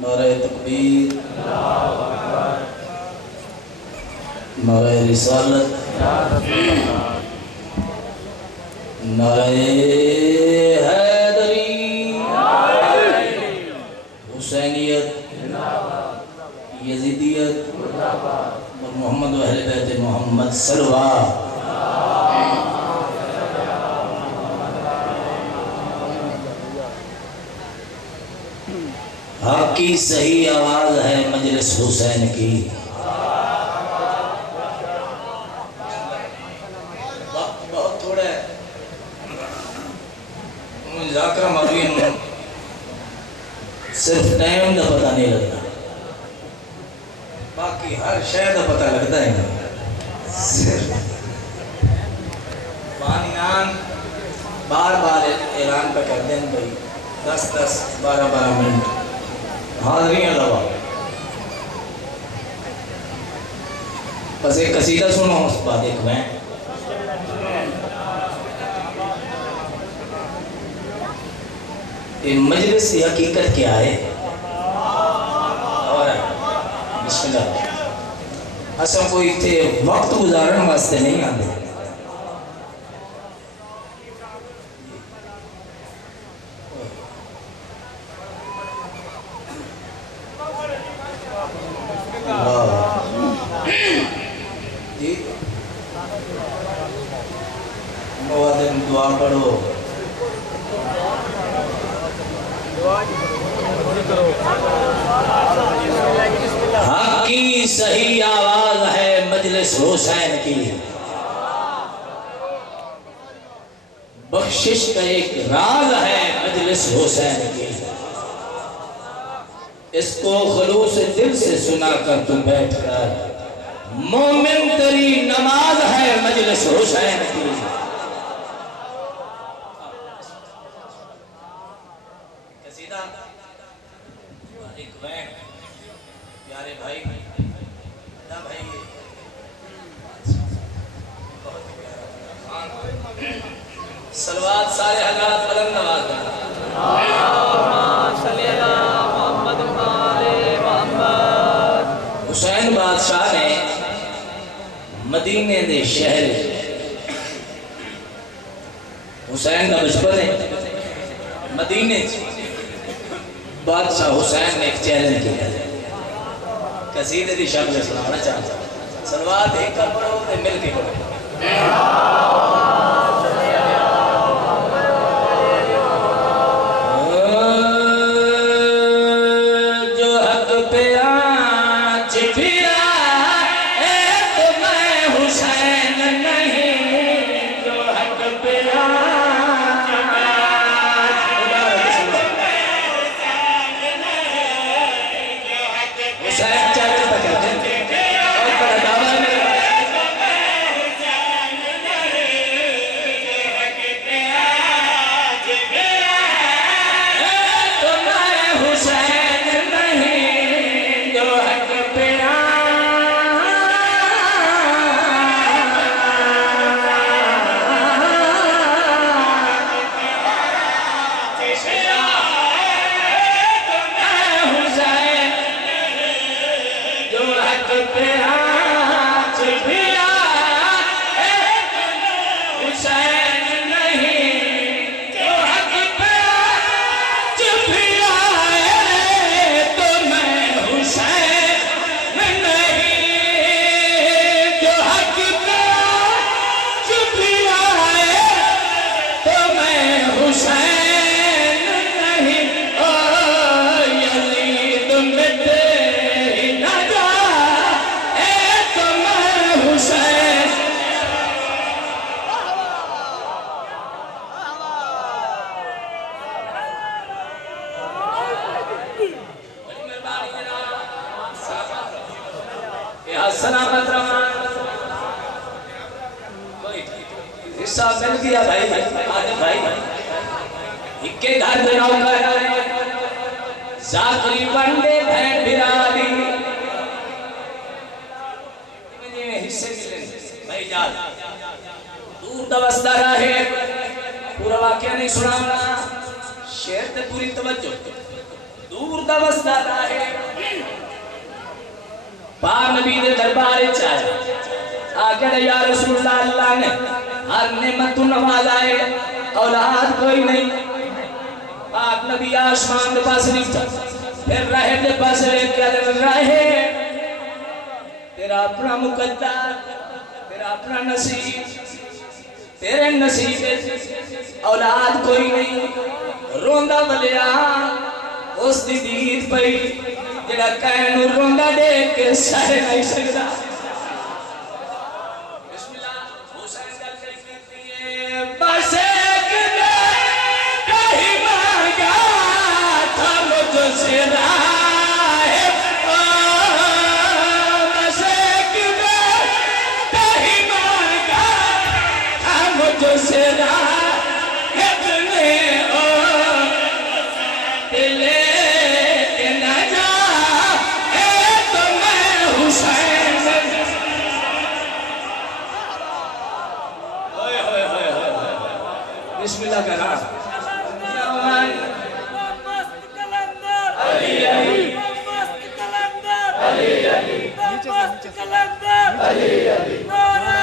नारे तकबीर, नारे रिसालत, नारे हैदरी, हुसैनियत, यजीदियत और मोहम्मद व अहले बैत मोहम्मद सल्लल्लाहु। हक की सही आवाज है मजलिस हुसैन की। बहुत थोड़ा है, सिर्फ टाइम का पता नहीं लगता, बाकी हर शय का पता लगता है। सिर्फ बार बार ऐलान पे कर दें भाई 10-10, 12-12 मिनट हाजिरी दबा। बस एक कसीदा सुनो, उस बाद एक मैं ये मजलिस की हकीकत क्या है। और बिस्मिल्लाह, असा कोई थे वक्त गुजारने वास्ते नहीं आते। दुआ पढ़ो, हक की सही आवाज है मजलिस हुसैन की। बख्शिश का एक राज है मजलिस हुसैन की। इसको खुलूस दिल से सुना कर तुम बैठ कर, मोमिन तेरी नमाज है मजलिस हुसैन की। प्यारे भाई ना भाई, बहुत प्यारा सलवात सारे हज़रात बुलंद आवाज़ में हुसैन बादशाह ने मदीने दे शहर, हुसैन का बचपन है मदीने। बादशाह हुसैन ने एक चैलेंज किया, कसीदे की शक्ल सुनाना चाहता। सलवात एक कर पढ़ो तो मिल के पढ़ो। जो हक पे आँच फिरा तो मैं हुसैन नहीं, जो हक पे सलामत हिस्सा मिल गया भाई। भाई इक्के घर में जाकरी बंदे भैन बिरादी हिस्से मिले भाई जान दूर दवस्ता रहे। पूरा वाक्य नहीं सुनाना, शेर ते पूरी तवज्जो। दूर दा वसदा है पाक नबी दे दरबार च आया आके या रसूलुल्लाह अल्लाह ने हर नेमत तो नवाजा है औलाद कोई नहीं पाक नबी आसमान दे पास नहीं फिर रहे दे पास लेके रहे तेरा अपना मुकद्दर तेरा अपना नसीब तेरे नसीब औलाद कोई नहीं रोंदा बलिया उस दी दीद पई जेड़ा कहन रोंदा देख के सह नहीं सकदा बिस्मिल्लाह हुसैन गल कहती है बस एक दे कहीं मांगा था मुझसे राह बस एक दे कहीं मांगा था मुझसे राह बिस्मिल्लाह का नाम मस्त कलंदर अली अली मस्त कलंदर अली अली मस्त कलंदर अली अली नारा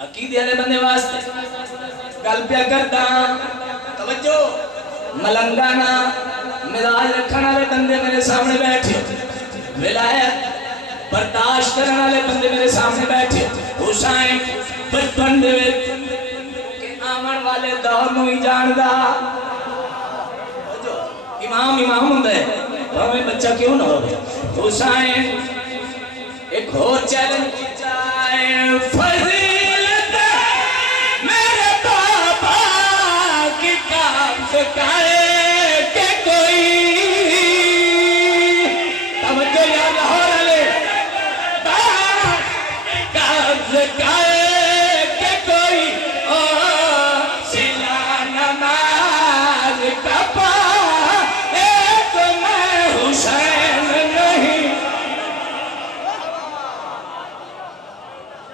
अकीदे वाले बंदे वास्ते गल प्या करदा तवज्जो मलंगाना मिजाज रखने वाले बंदे मेरे सामने बैठे विलायत बर्दाश्त करने वाले बंदे मेरे सामने बैठे हुसैन बचपन दे के आवन वाले दौर नूं ही जानदा इमाम इमाम हुंदा है भाਵੇਂ बच्चा क्यों ना हो हुसैन एक और चैलेंज कीता है फजीलत मेरे पापा की काम से करे के कोई तवज्जो या लाहौर के कोई ओ सिला नमाज कपा एक मैं हुसैन नहीं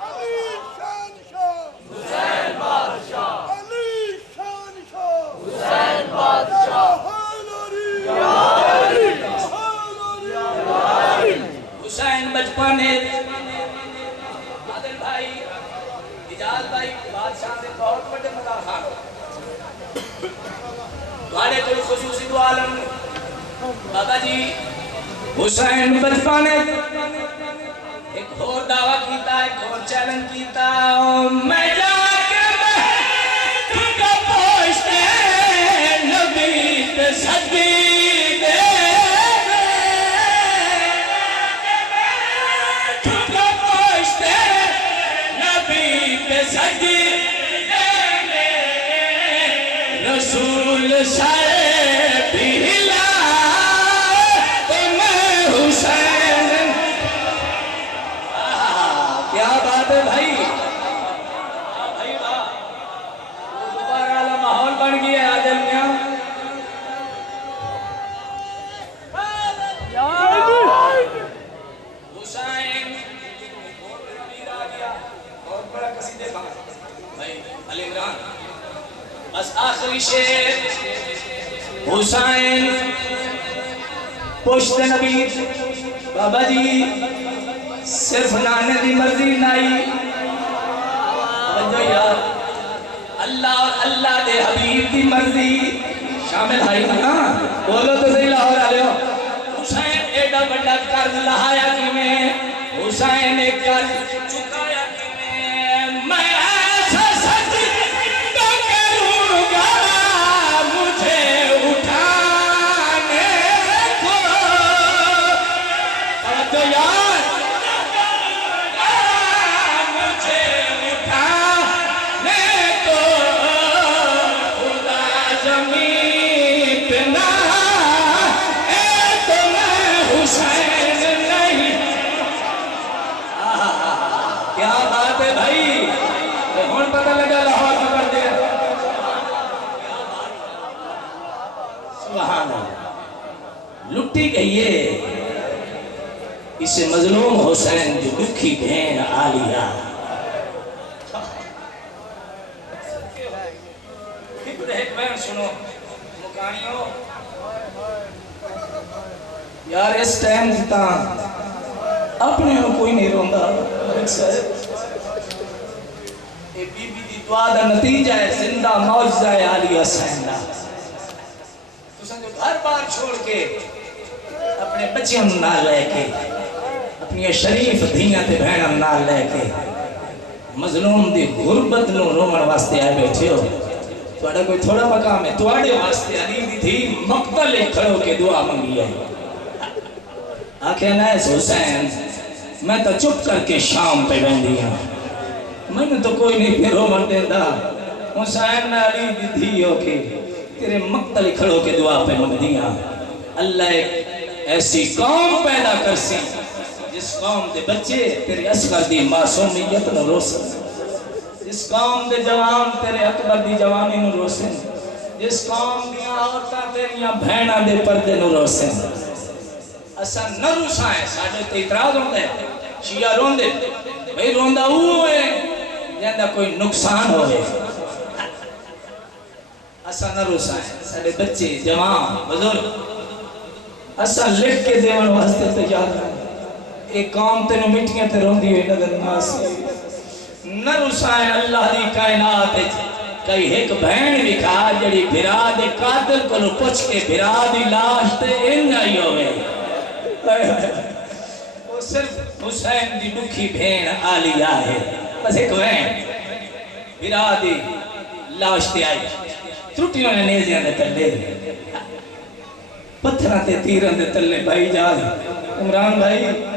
अली शान हुसैन बादशाह अली शान हुसैन बादशाह हुसैन बचपन भाई बादशाह ने बहुत बड़े मदाखान वाले कोई खुसूसी दुआ आलम बाबा जी हुसैन बचपन एक और दावा कीता एक और चैलेंज कीता मैं जाके तुझको पूछते नबी पे सदी दे तुझको पूछते नबी पे सदी रसूल सारे पिला तो मैं हुसैन क्या बात है भाई भाई वाह दोबारा वाला माहौल बन गया आदिल में हुसैन आ गया बहुत बड़ा कसीदे का भाई अली इमरान बस आखिरी शेर हुसैन पुश्त नबी बाबा जी सिर्फ नाने की मर्जी नहीं यार अल्लाह और अल्लाह दे हबीब की मर्जी शामिल है ना बोलो तो सही लाहौर आ रहे हो हुसैन एडा बड़ा कर्ज लहाया किवें हुसैन ने कर्ज चुकाया किवें मैं ऐसा सच तो करूंगा मुझे उठाने को अब तो यार पता लगा लाहौर में कर दिया सुभान अल्लाह लुटी गई है इसे मजलूम हुसैन जो दुखी बहन आलिया एक बहन सुनो मुकानियो यार इस टाइम ता अपने को कोई नहीं रोंदा ये बीबी दी दुआ दा नतीजा है जिंदा मौजज़ा है आली हुसैन दा तुसां जो घर बार छोड़ के अपने बच्चों ना लेके अपनी शरीफ धियां ते बहनां ना लेके मजलूम दी गुरबत नु रोवण वास्ते आए बैठे हो तुहाडा कोई थोड़ा मकाम है तुहाडे वास्ते अली दी धी मक्तल खड़ो के दुआ मंगी है आखे ना हुसैन मैं तो चुप करके शाम पे वेंदी हां मैंने तो कोई नहीं फिर रोवण देंदा हुसैन ने अली दी धी हो के तेरे मक्तल खड़ो के दुआ पे मंगदी हां अल्लाह एक ऐसी कौम पैदा करसी जिस कौम के बच्चे तेरे असगर दी मासूमियत न रोसन जिस कौम के जवान तेरे अकबर दी जवानी न रोसन जिस कौम दी औरतां तेरियां भैणां दे पर्दे न रोसन असा न रुसाए साडे ते इतराज होंदा है शिया रोंदे भाई रोंदा वो है जिंदा कोई नुकसान होवे असा न रुसाए साडे बच्चे जवान बुजुर्ग असा लिख के देवन वास्ते तैयार हैं एक कौम तेन मिट्टियां ते रोंदी हुई नजर ना आसी न रुसाए अल्लाह दी कायनात कई एक बहन विखा जड़ी भिरा दे कातिल को पुछ के भिरा दी लाश ते इन आई होवे वो सिर्फ हुसैन दी दुखी भेण आलिया है बस एक बहन भिरा दी लाश ते आई त्रुटियों ने नेज़ियां दे तले पत्थरां ते तीरां दे तले भाई जा इमरान भाई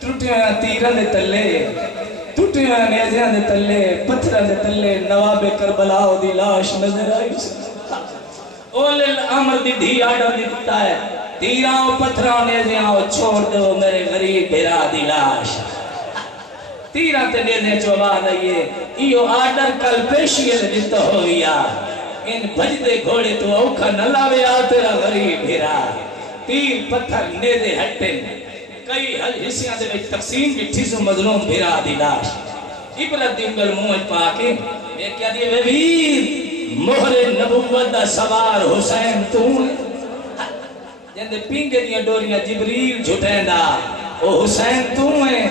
टूटिया तीरां दे तले टूटिया नेज़ियां दे तले पत्थरां दे तले नवाबे करबला दी लाश नजर आई ओले अमर दी धी आडम दिता है तीरां पत्थरां नेज़ियां छोड़ दो मेरे गरीब भेरा दी लाश तीरां ते नेज़ियां चो आवाज आई है इयो आर्डर कल पेशियल दितो होया इन भजदे घोड़े तो औखा न लावे आ तेरा गरीब भेरा तीर पत्थर नेज़े हटे कई हल हिस्सियां दे विच तकसीम डिठी सो मजलूम भेरा दी लाश इबरत दी उंगल मुंह पा के मैं क्या दी वे वीर मोहरे नबुव्वत दा सवार हुसैन तू जिंदे पिंगे दी डोरियां जिबरील झुटेंदा ओ हुसैन तू है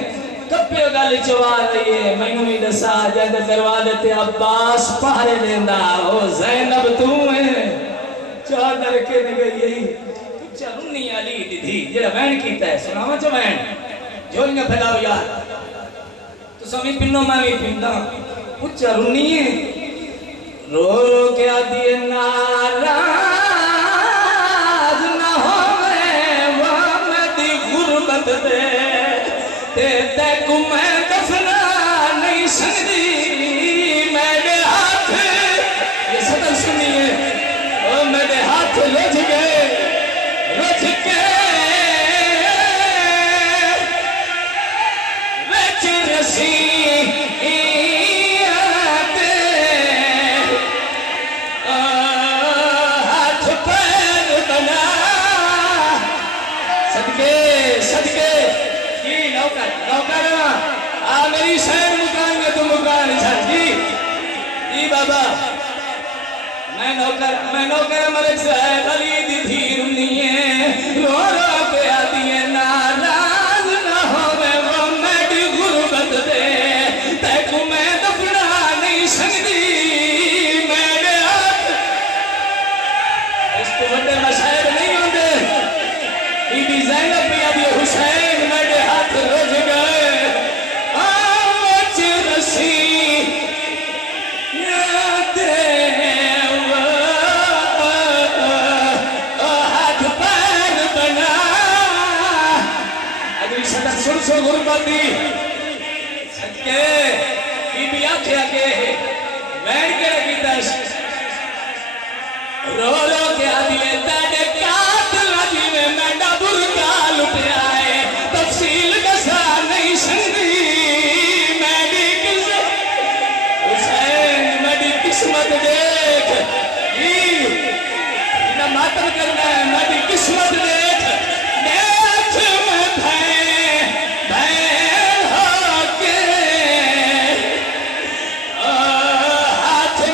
कपे गल चवा रही है मैनू भी दसा जिंदे दरवाजे ते अब्बास पहरे देंदा ओ ज़ैनब तू है चादर के गई चरुनी अली दीदी जेड़ा वैन कीता है सुनावा च वैन जोलियां फैलाओ यार तो समी पिन्नो मैं भी पिंदा उच्चा रुनी रो रो के आदि नाराज न होवे वो मेरी गुरबत दे ते को मैं दफना नहीं सकदी मेरे हाथ ये सदर सुनिए ओ मेरे हाथ लज गए मेरी शहर मुकान में तुम मुकान जी जी बाबा मैं नौकर मलिक साहब अली दी धीर नहीं रो रो के आती है नाराज ना होवे वो मेरी गुरबत दे तैको मैं दफना नहीं सकदी मेरे हाथ इस तो बड़े मशायर नहीं होंगे बीबी ज़ैनब भी आदि हुसैन मेरे हाथ रोज गए सुन गुरबती सच्चे बीबी आखे आके बैठ के रखी दस रो रो के आदि तेरे कातिल आदि में मैं बुरका लुटिया है तफसील दसा नहीं सकती मेरी किस्मत देख ना मातम करना है मेरी किस्मत देख हाथ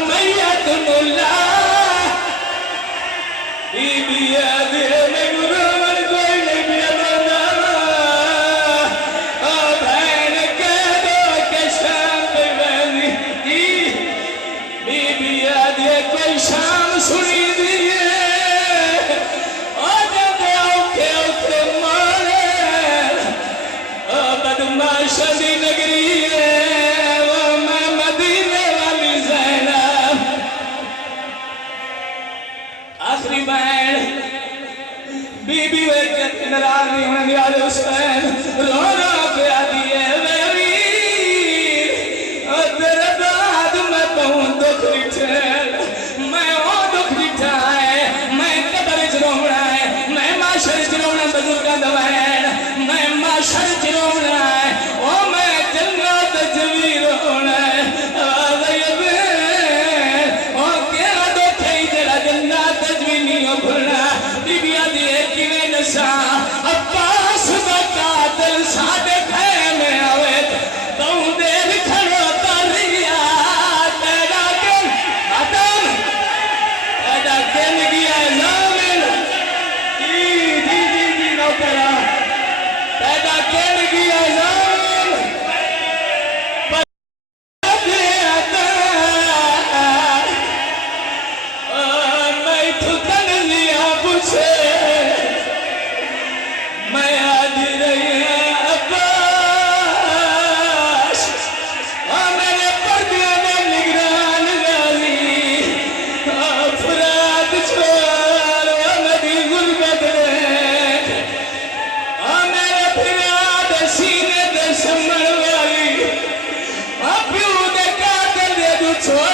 छोड़